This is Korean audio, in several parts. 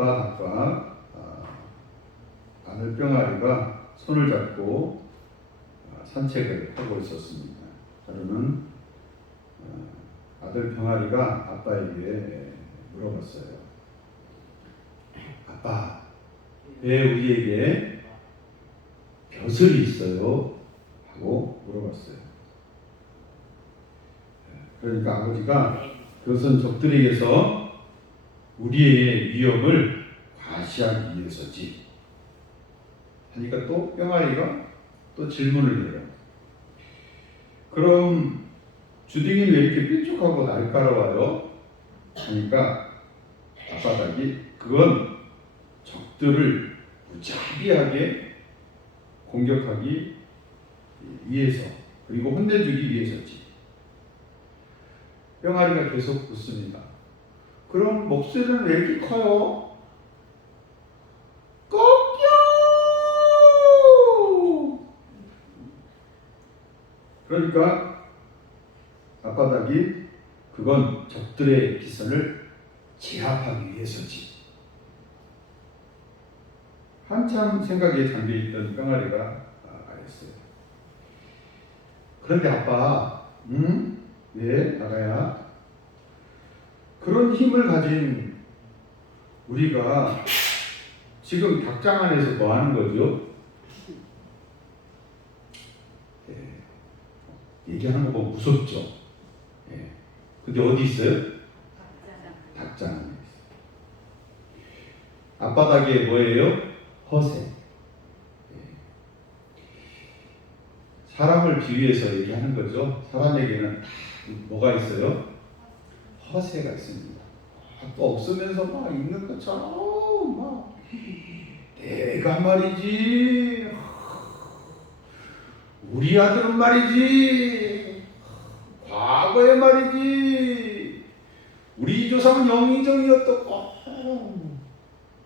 아빠 닭과 아들 병아리가 손을 잡고 산책을 하고 있었습니다. 하루는 아들 병아리가 아빠에게 물어봤어요. 아빠, 왜 우리에게 벼슬이 있어요? 하고 물어봤어요. 그러니까 아버지가 그것은 적들에게서 우리의 위협을 과시하기 위해서지 하니까 또 병아리가 또 질문을 해요. 그럼 주둥이는 왜 이렇게 뾰족하고 날카로워요? 하니까 아빠 닭이 그건 적들을 무자비하게 공격하기 위해서 그리고 혼내주기 위해서지. 병아리가 계속 묻습니다. 그럼 목소리는 왜 이렇게 커요? 꺾여! 그러니까 아빠 닭이 그건 적들의 기선을 제압하기 위해서지. 한참 생각에 잠겨있던 병아리가 말했어요. 그런데 아빠, 왜 나가야? 그런 힘을 가진 우리가 지금 닭장 안에서 뭐 하는 거죠? 얘기하는 거 보면 무섭죠? 근데 어디 있어요? 닭장 안에 있어요. 아빠 닭이 뭐예요? 허세. 사람을 비유해서 얘기하는 거죠. 사람에게는 다 뭐가 있어요? 허세가 있습니다. 또 없으면서 막 있는 것처럼 막 내가 말이지, 우리 아들은 말이지, 과거에 말이지, 우리 조상은 영의정이었다고.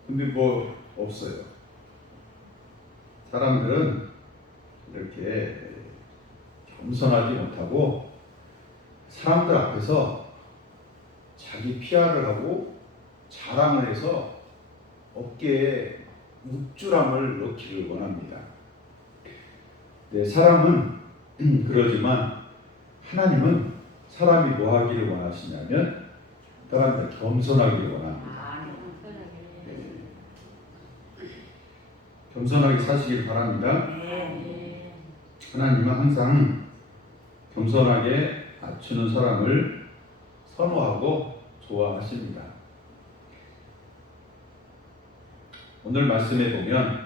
근데 뭐 없어요. 사람들은 이렇게 겸손하지 못하고 사람들 앞에서 자기 PR을 하고 자랑을 해서 어깨에 묵주람을 넣기를 원합니다. 네, 사람은 그러지만 하나님은 사람이 뭐 하기를 원하시냐면 사람들 겸손하기를 원합니다. 네. 겸손하게 사시길 바랍니다. 하나님은 항상 겸손하게 낮추는 사람을 선호하고 좋아하십니다. 오늘 말씀에 보면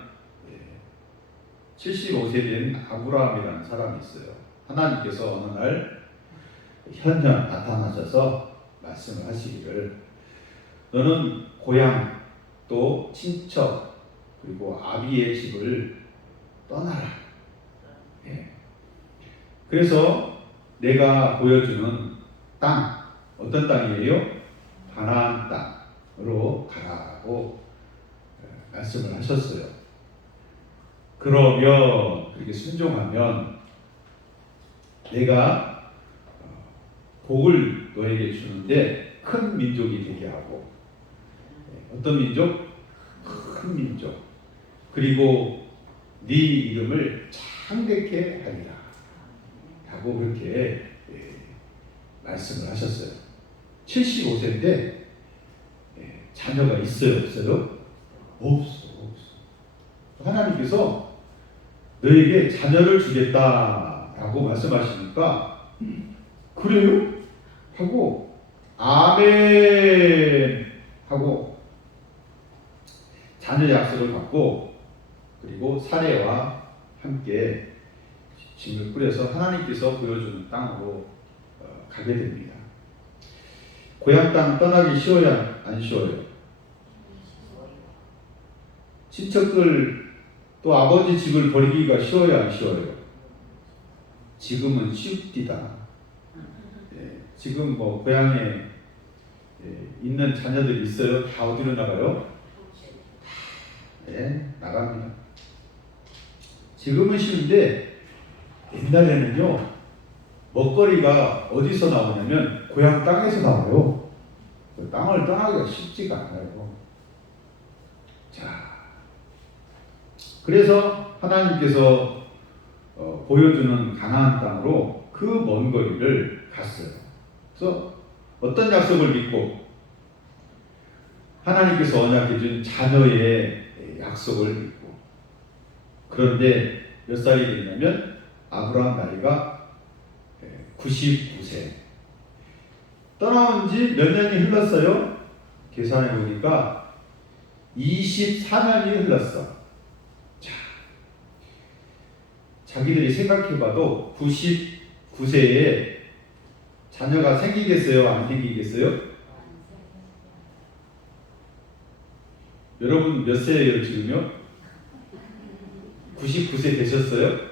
75세 된 아브라함이라는 사람이 있어요. 하나님께서 어느 날 현현 나타나셔서 말씀을 하시기를 너는 고향 또 친척 그리고 아비의 집을 떠나라. 그래서 내가 보여주는 땅, 어떤 땅이에요? 가나안 땅으로 가라고 말씀을 하셨어요. 그러면 그렇게 순종하면 내가 복을 너에게 주는데 큰 민족이 되게 하고 어떤 민족? 큰 민족. 그리고 네 이름을 창대케 하리라 하고 그렇게 말씀을 하셨어요. 75세인데 자녀가 있어요? 없어요? 없어. 하나님께서 너에게 자녀를 주겠다라고 말씀하시니까 그래요? 하고 아멘 하고 자녀 약속을 받고 그리고 사례와 함께 짐을 꾸려서 하나님께서 보여주는 땅으로 가게 됩니다. 고향 땅 떠나기 쉬워야 안 쉬워요? 친척들 또 아버지 집을 버리기가 쉬워야 안 쉬워요? 지금은 쉽디다. 지금 뭐 고향에 있는 자녀들이 있어요? 다 어디로 나가요? 나갑니다. 지금은 쉬운데 옛날에는요 먹거리가 어디서 나오냐면 고향 땅에서 나와요. 그 땅을 떠나기가 쉽지가 않아요. 그래서 하나님께서 보여주는 가나안 땅으로 그 먼 거리를 갔어요. 그래서 어떤 약속을 믿고 하나님께서 언약해 준 자녀의 약속을 믿고, 그런데 몇 살이 됐냐면 아브라함 나이가 99세. 떠나온 지 몇 년이 흘렀어요? 계산해 보니까 24년이 흘렀어. 자, 자기들이 생각해봐도 99세에 자녀가 생기겠어요? 안 생기겠어요? 여러분 몇 세예요 지금요? 99세 되셨어요?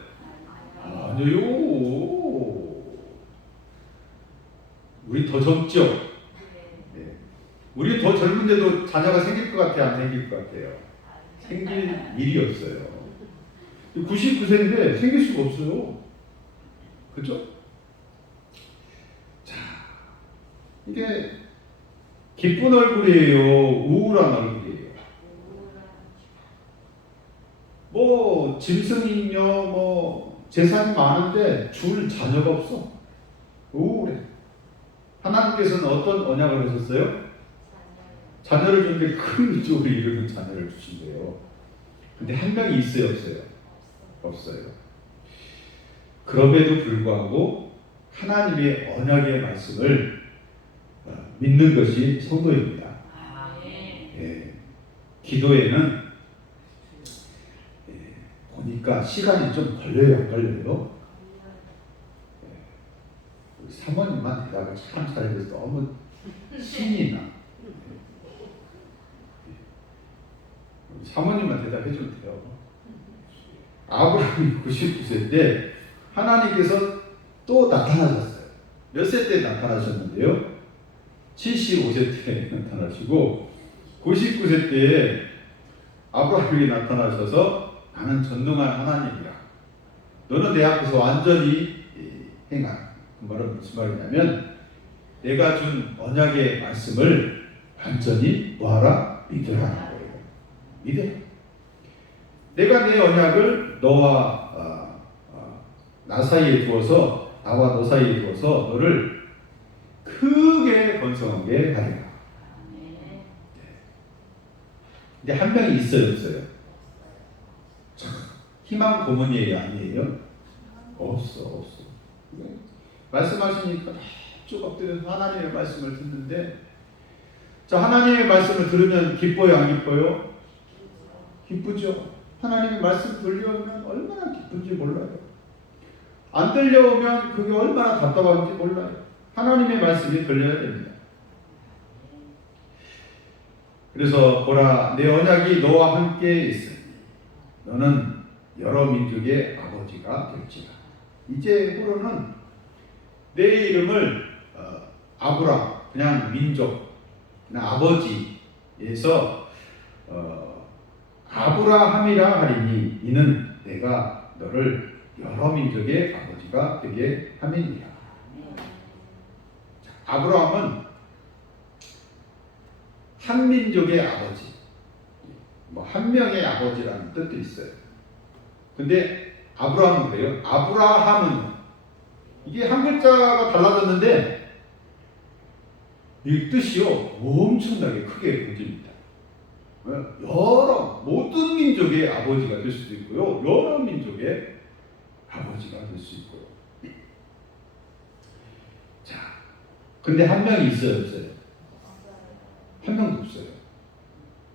아니요. 우리 더 젊죠? 네. 우리 더 젊은데도 자녀가 생길 것 같아요? 안 생길 것 같아요? 생길 일이 없어요. 99세인데 생길 수가 없어요. 그죠? 자, 이게 기쁜 얼굴이에요? 우울한 얼굴이에요? 뭐 짐승이며 뭐 재산이 많은데 줄 자녀가 없어. 우울해. 하나님께서는 어떤 언약을 하셨어요? 자녀를 주는데 큰 민족을 이루는 자녀를 주신대요. 근데 한 명이 있어요, 없어요? 없어요. 그럼에도 불구하고 하나님의 언약의 말씀을 믿는 것이 성도입니다. 예, 기도에는 보니까 시간이 좀 걸려요, 안 걸려요? 우리 사모님만 대답을 참 잘해서 너무 신이 나. 사모님만 대답해주면 돼요. 아브라함이 99세 때 하나님께서 또 나타나셨어요. 몇 세 때 나타나셨는데요? 75세 때 나타나시고 99세 때에 아브라함에게 나타나셔서 나는 전능한 하나님이라. 너는 내 앞에서 완전히 행한. 그 말은 무슨 말이냐면 내가 준 언약의 말씀을 완전히 뭐하라? 믿으라는 거예요. 믿어. 내가 내 언약을 너와 나 사이에 두어서, 나와 너 사이에 두어서 너를 크게 번성하게 하리라. 근데 한 명이 있어요, 없어요? 희망 고문이에요, 아니에요? 없어. 말씀하시니까 쭉 엎드려서 하나님의 말씀을 듣는데, 자, 하나님의 말씀을 들으면 기뻐요, 안 기뻐요? 기쁘죠. 하나님의 말씀 들려오면 얼마나 기쁜지 몰라요. 안 들려오면 그게 얼마나 답답한지 몰라요. 하나님의 말씀이 들려야 됩니다. 그래서 보라, 내 언약이 너와 함께 있으니 너는 여러 민족의 아버지가 될지라. 이제부로는 내 이름을 아브람, 그냥 민족, 그냥 아버지에서 아브라함이라 하리니 이는 내가 너를 여러 민족의 아버지가 되게 함이니라. 아브라함은 한 민족의 아버지, 뭐 한 명의 아버지라는 뜻도 있어요. 근데 아브라함은 그래요. 아브라함은 이게 한 글자가 달라졌는데 이 뜻이요 엄청나게 크게 번집니다. 여러 모든 민족의 아버지가 될 수도 있고요, 여러 민족의 아버지가 될 수 있고요. 자, 근데 한 명이 있어요, 없어요? 한 명도 없어요.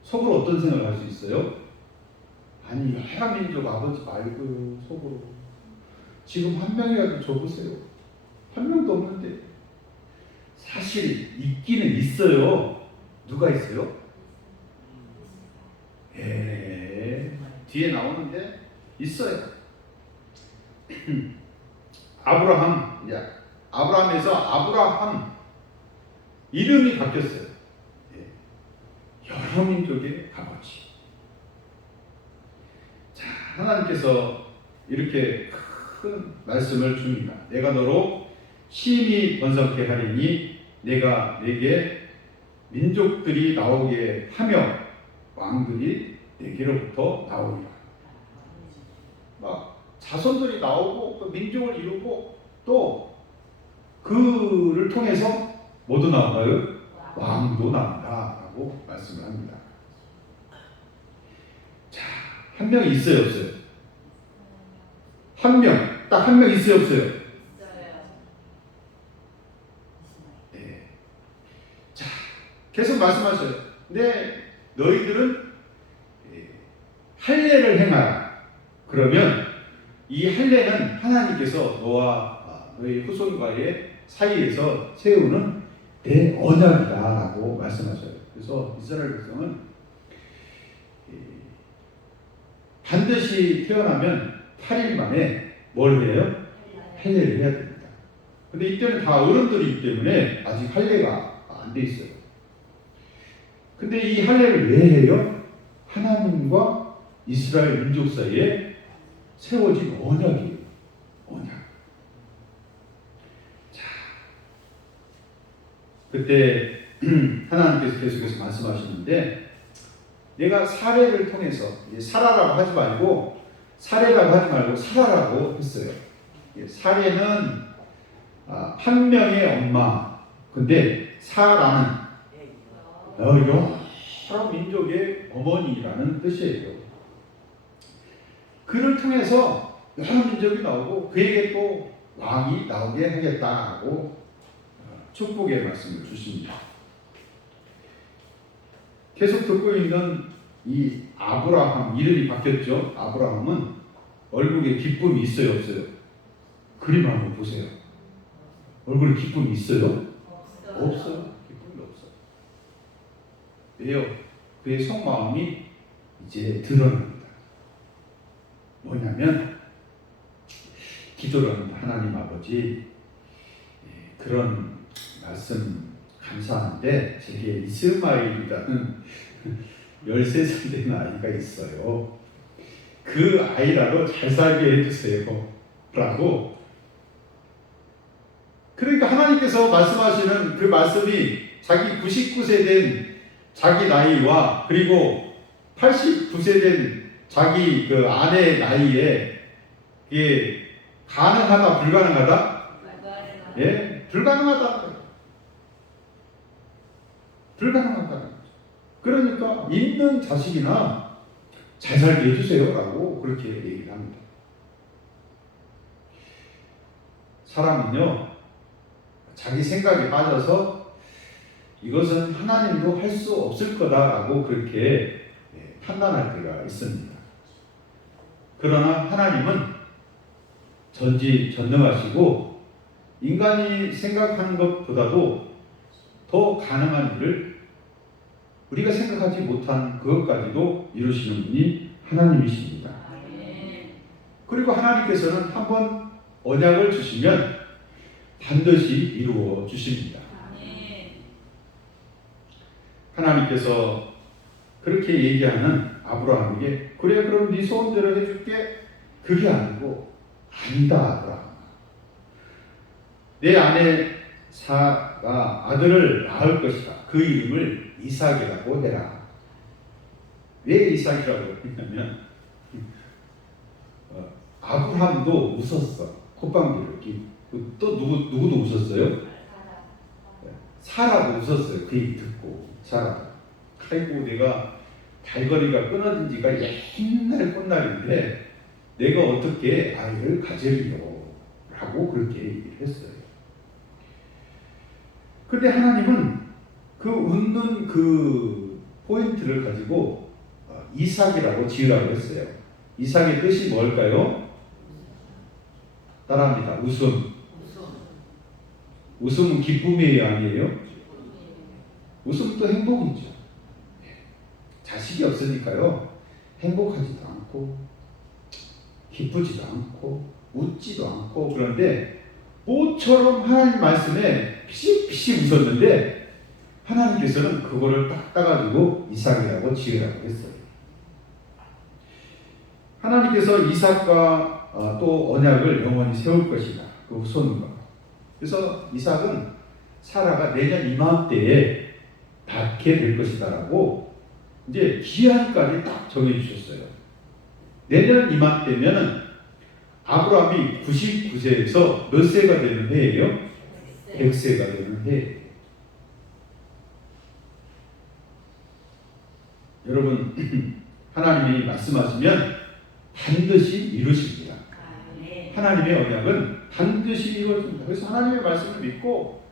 속으로 어떤 생각을 할 수 있어요? 아니, 여러 민족 아버지 말고요, 속으로. 지금 한 명이라도 줘보세요. 한 명도 없는데. 사실 있기는 있어요. 누가 있어요? 뒤에 나오는데 있어요. 아브라함, 이제 아브라함에서 아브라함 이름이 바뀌었어요. 여러 민족의 아버지. 자, 하나님께서 이렇게 큰 말씀을 줍니다. 내가 너로 심히 번성케 하리니 내가 내게 민족들이 나오게 하며 왕들이 내게로부터 나오리라. 막 자손들이 나오고 또 민족을 이루고 또 그를 통해서 뭐도 나온가요? 왕도 나온다라고 말씀을 합니다. 자, 한 명이 있어요, 없어요? 한 명, 딱 한 명 있어요, 없어요? 네. 자, 계속 말씀하셔요. 근데 너희들은 할례를 행하라. 그러면 이 할례는 하나님께서 너와 너희 후손과의 사이에서 세우는 내 언약이다라고 말씀하셔요. 그래서 이스라엘 백성은 반드시 태어나면 8일 만에 뭘 해요? 할례를 해야 됩니다. 근데 이때는 다 어른들이기 때문에 아직 할례가 안 돼 있어요. 근데 이 할례를 왜 해요? 하나님과 이스라엘 민족 사이에 세워진 언약이에요. 언약. 자, 그때 하나님께서 계속해서 말씀하시는데 내가 사례를 통해서 사라라고 하지 말고 사례라고 하지 말고 사라라고 했어요. 사례는 한 명의 엄마. 근데 사라는 여러 민족의 어머니라는 뜻이에요. 그를 통해서 여러 민족이 나오고 그에게 또 왕이 나오게 하겠다고 축복의 말씀을 주십니다. 계속 듣고 있는 이 아브라함, 이름이 바뀌었죠. 아브라함은 얼굴에 기쁨이 있어요, 없어요? 그림 한번 보세요. 얼굴에 기쁨이 있어요? 없어요. 기쁨이 없어요. 왜요? 그의 속마음이 이제 드러납니다. 뭐냐면 기도를 합니다. 하나님 아버지, 그런 말씀 감사한데 제게 이스마일이라는 13살 된 아이가 있어요. 그 아이라도 잘 살게 해주세요 라고. 그러니까 하나님께서 말씀하시는 그 말씀이 자기 99세 된 자기 나이와 그리고 89세 된 자기 그 아내 나이에 이게 가능하다 불가능하다? 예, 불가능하다. 불가능하다. 그러니까 있는 자식이나 잘 살게 해주세요라고 그렇게 얘기를 합니다. 사람은요, 자기 생각에 빠져서 이것은 하나님도 할 수 없을 거다라고 그렇게 판단할 때가 있습니다. 그러나 하나님은 전지전능하시고 인간이 생각하는 것보다도 더 가능한 일을 우리가 생각하지 못한 그것까지도 이루시는 분이 하나님이십니다. 그리고 하나님께서는 한번 언약을 주시면 반드시 이루어 주십니다. 하나님께서 그렇게 얘기하는 아브라함에게 그래 그럼 네 소원대로 해줄게. 그게 아니고 아니다 아브라함. 내 아내 사가 아들을 낳을 것이다. 그 이름을 이삭이라고 해라. 왜 이삭이라고 했냐면 아브라함도 웃었어. 콧방귀를 끼고. 또 누구도 웃었어요? 사라도 웃었어요. 그 얘기 듣고. 사라. 아이고 내가 달거리가 끊어진 지가 옛날 꽃날인데 내가 어떻게 아이를 가질려 라고 그렇게 얘기를 했어요. 근데 하나님은 그 웃는 그 포인트를 가지고 이삭이라고 지으라고 했어요. 이삭의 뜻이 뭘까요? 따라합니다. 웃음. 웃음은 기쁨이에요, 아니에요? 웃음은 또 행복이죠. 자식이 없으니까요, 행복하지도 않고 기쁘지도 않고 웃지도 않고. 그런데 모처럼 하나님 말씀에 피식피식 웃었는데 하나님께서는 그거를 딱 따가지고 이삭이라고 지으라고 했어요. 하나님께서 이삭과 또 언약을 영원히 세울 것이다. 그 후손과. 그래서 이삭은 사라가 내년 이맘때에 낳게 될 것이다라고 이제 기한까지 딱 정해주셨어요. 내년 이맘때면은 아브라함이 99세에서 몇 세가 되는 해예요? 100세가 되는 해. 여러분, 하나님이 말씀하시면 반드시 이루십니다. 하나님의 언약은 반드시 이루어집니다. 그래서 하나님의 말씀을 믿고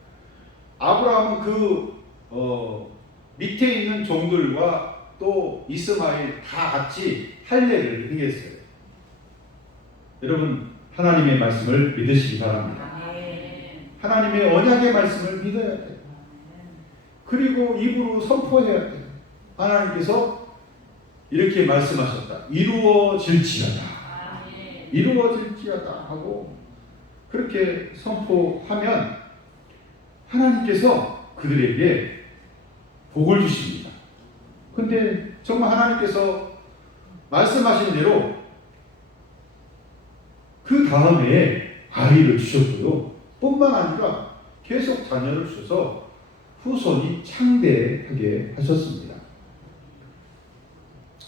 아브라함은 그 밑에 있는 종들과 또 이스마엘 다 같이 할례를 행했어요. 여러분, 하나님의 말씀을 믿으시기 바랍니다. 하나님의 언약의 말씀을 믿어야 돼요. 그리고 입으로 선포해야 돼요. 하나님께서 이렇게 말씀하셨다. 이루어질지어다. 이루어질지어다 하고 그렇게 선포하면 하나님께서 그들에게 복을 주십니다. 근데 정말 하나님께서 말씀하신 대로 그 다음에 아이를 주셨고요. 뿐만 아니라 계속 자녀를 주셔서 후손이 창대하게 하셨습니다.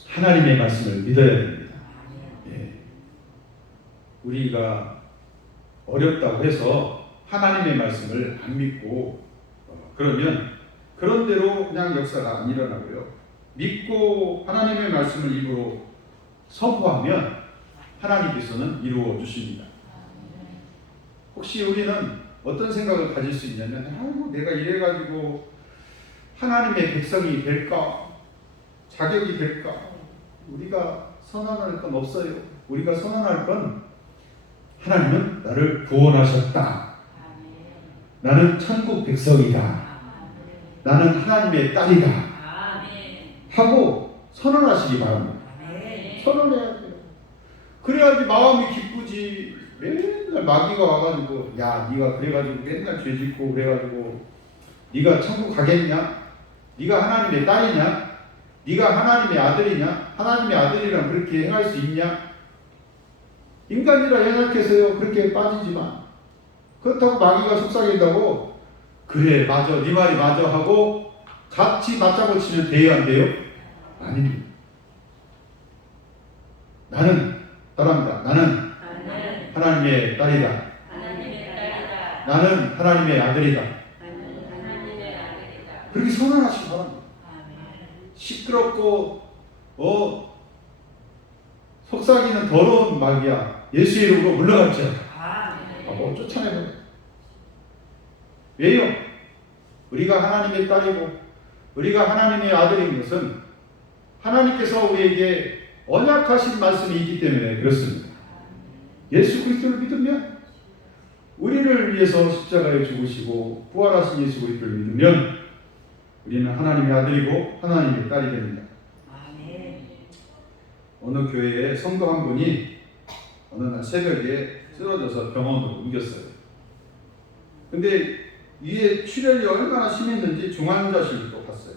하나님의 말씀을 믿어야 됩니다. 예. 우리가 어렵다고 해서 하나님의 말씀을 안 믿고 그러면 그런 대로 그냥 역사가 안 일어나고요. 믿고 하나님의 말씀을 입으로 선포하면 하나님께서는 이루어 주십니다. 혹시 우리는 어떤 생각을 가질 수 있냐면 아이고 내가 이래가지고 하나님의 백성이 될까? 자격이 될까? 우리가 선언할 건 없어요. 우리가 선언할 건 하나님은 나를 구원하셨다. 나는 천국 백성이다. 나는 하나님의 딸이다. 하고 선언하시기 바랍니다. 선언해야 돼요. 그래야지 마음이 기쁘지. 맨날 마귀가 와가지고 야 네가 그래가지고 맨날 죄 짓고 그래가지고 네가 천국 가겠냐? 네가 하나님의 딸이냐? 네가 하나님의 아들이냐? 하나님의 아들이랑 그렇게 행할 수 있냐? 인간이라 연약해서요 그렇게 빠지지만 그렇다고 마귀가 속삭인다고 그래 맞아 네 말이 맞아 하고 같이 맞장구 치면 돼요 안 돼요? 아닙니다. 나는 따라합니다. 나는 하나님의 딸이다. 나는 하나님의 아들이다. 그렇게 선언하시기 바랍니다. 시끄럽고 속삭이는 더러운 마귀야 예수 이름으로 물러갈지어다 하고 쫓아내버려요. 왜요? 우리가 하나님의 딸이고 우리가 하나님의 아들인 것은 하나님께서 우리에게 언약하신 말씀이 있기 때문에 그렇습니다. 예수 그리스도를 믿으면 우리를 위해서 십자가에 죽으시고 부활하신 예수 그리스도를 믿으면 우리는 하나님의 아들이고 하나님의 딸이 됩니다. 어느 교회에 성도 한 분이 어느 날 새벽에 쓰러져서 병원으로 옮겼어요. 근데 이에 출혈이 얼마나 심했는지 중환자실로 갔어요.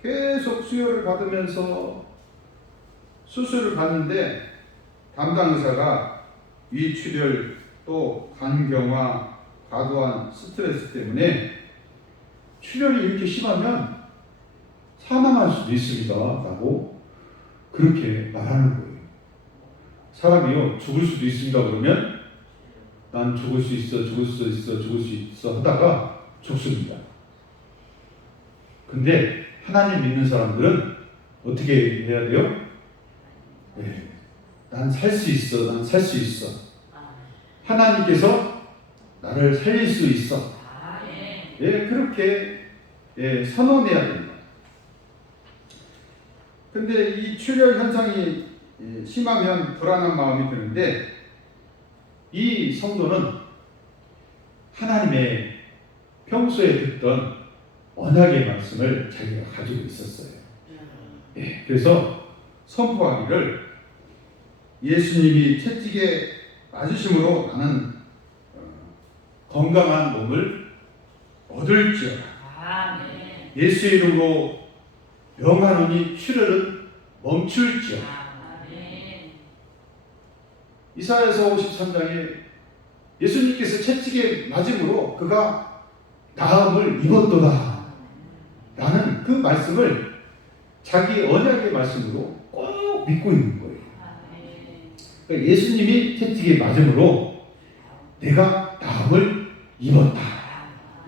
계속 수혈을 받으면서 수술을 받는데 담당 의사가 위 출혈 또 간경화 과도한 스트레스 때문에 출혈이 이렇게 심하면 사망할 수도 있습니다 라고 그렇게 말하는 거예요. 사람이요 죽을 수도 있습니다 그러면 난 죽을 수 있어 죽을 수 있어 죽을 수 있어 하다가 죽습니다. 근데 하나님 믿는 사람들은 어떻게 해야 돼요? 네. 난 살 수 있어 난 살 수 있어 하나님께서 나를 살릴 수 있어 예, 그렇게 선언해야 됩니다. 근데 이 출혈 현상이 심하면 불안한 마음이 드는데 이 성도는 하나님의 평소에 듣던 언약의 말씀을 자기가 가지고 있었어요. 예, 그래서 선포하기를 예수님이 채찍에 맞으심으로 나는 건강한 몸을 얻을지어다. 예수 이름으로 명하노니 출혈은 멈출지어다. 이사야서 53장에 예수님께서 채찍에 맞음으로 그가 나음을 입었도다 라는 그 말씀을 자기 언약의 말씀으로 꼭 믿고 있는 거예요. 그러니까 예수님이 채찍에 맞음으로 내가 나음을 입었다.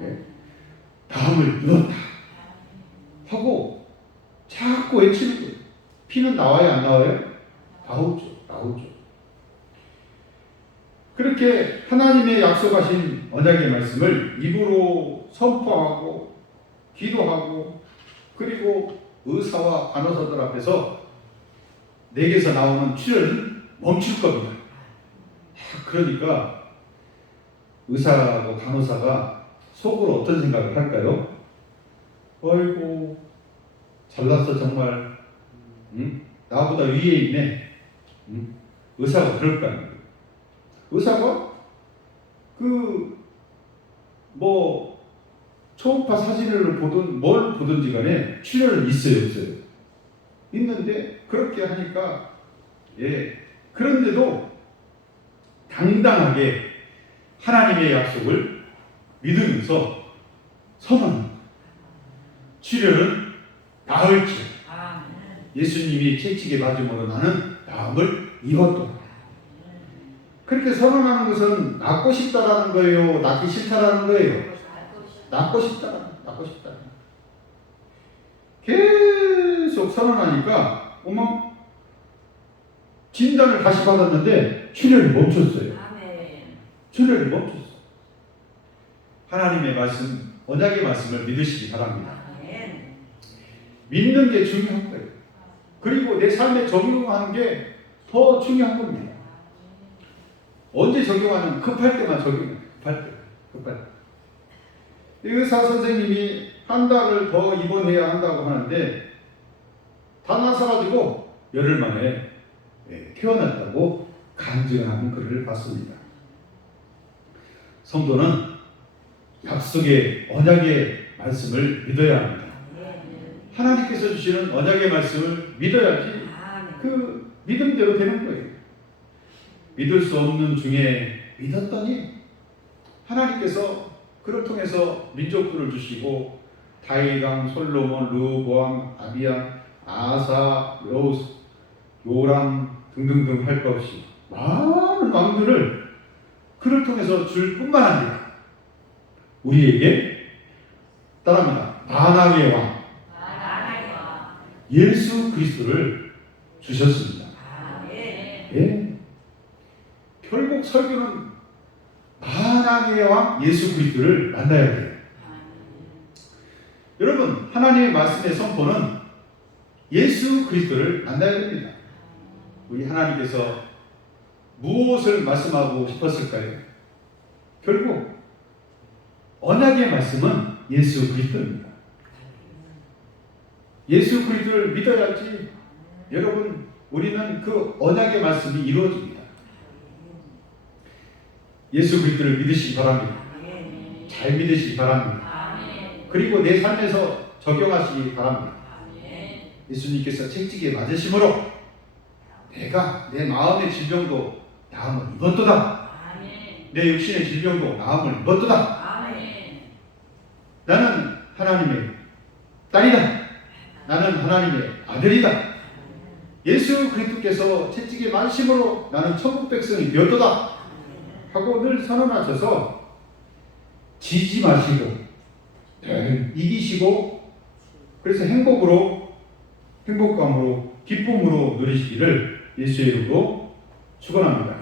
예. 나음을 입었다. 하고 자꾸 외치는 거예요. 피는 나와요, 안 나와요? 나오죠. 나오죠. 그렇게 하나님의 약속하신 언약의 말씀을 입으로 선포하고 기도하고 그리고 의사와 간호사들 앞에서 내게서 나오는 출혈은 멈출 겁니다. 그러니까 의사하고 간호사가 속으로 어떤 생각을 할까요? 어이고 잘났어 정말. 응? 나보다 위에 있네. 응? 의사가 그럴 거 아니에요. 의사가 초음파 사진을 보든 뭘 보든지 간에 출혈은 있어요, 없어요? 있는데 그렇게 하니까 그런데도 당당하게 하나님의 약속을 믿으면서 선언합니다. 출혈은 나을지 예수님이 채찍에 맞음으로 나는 나음을 입었다. 그렇게 선언하는 것은 낫고 싶다라는 거예요? 낫기 싫다라는 거예요? 낫고 싶다. 계속 선언하니까 진단을 다시 받았는데 출혈이 멈췄어요. 출혈이 멈췄어요. 하나님의 말씀, 언약의 말씀을 믿으시기 바랍니다. 믿는 게 중요한 거예요. 그리고 내 삶에 적용하는 게 더 중요한 겁니다. 언제 적용하는? 급할 때만 적용해요. 급할 때. 의사 선생님이 한 달을 더 입원해야 한다고 하는데 다 나서가지고 열흘 만에 퇴원했다고 간증하는 글을 봤습니다. 성도는 약속의 언약의 말씀을 믿어야 합니다. 하나님께서 주시는 언약의 말씀을 믿어야지 그 믿음대로 되는 거예요. 믿을 수 없는 중에 믿었더니 하나님께서 그를 통해서 민족들을 주시고 다윗왕, 솔로몬, 르호보암, 아비야, 아사, 요람 등등등 할 것 없이 많은 왕들을 그를 통해서 줄 뿐만 아니라 우리에게 따라합니다. 만왕의 왕 예수 그리스도를 주셨습니다. 결국 설교는 만왕의 왕 예수 그리스도를 만나야 돼요. 여러분, 하나님의 말씀의 선포는 예수 그리스도를 만나야 됩니다. 우리 하나님께서 무엇을 말씀하고 싶었을까요? 결국 언약의 말씀은 예수 그리스도입니다. 예수 그리스도를 믿어야지 여러분 우리는 그 언약의 말씀이 이루어집니다. 예수 그리스도를 믿으시기 바랍니다. 잘 믿으시기 바랍니다. 그리고 내 삶에서 적용하시기 바랍니다. 예수님께서 채찍에 맞으심으로 내가 내 마음의 질병도 나음을 입었도다. 내 육신의 질병도 나음을 입었도다. 나는 하나님의 딸이다. 나는 하나님의 아들이다. 예수 그리스도께서 채찍에 맞으심으로 나는 천국 백성이 되었도다 하고 늘 선언하셔서 지지 마시고 이기시고 그래서 행복감으로 기쁨으로 누리시기를 예수의 이름으로 축원합니다.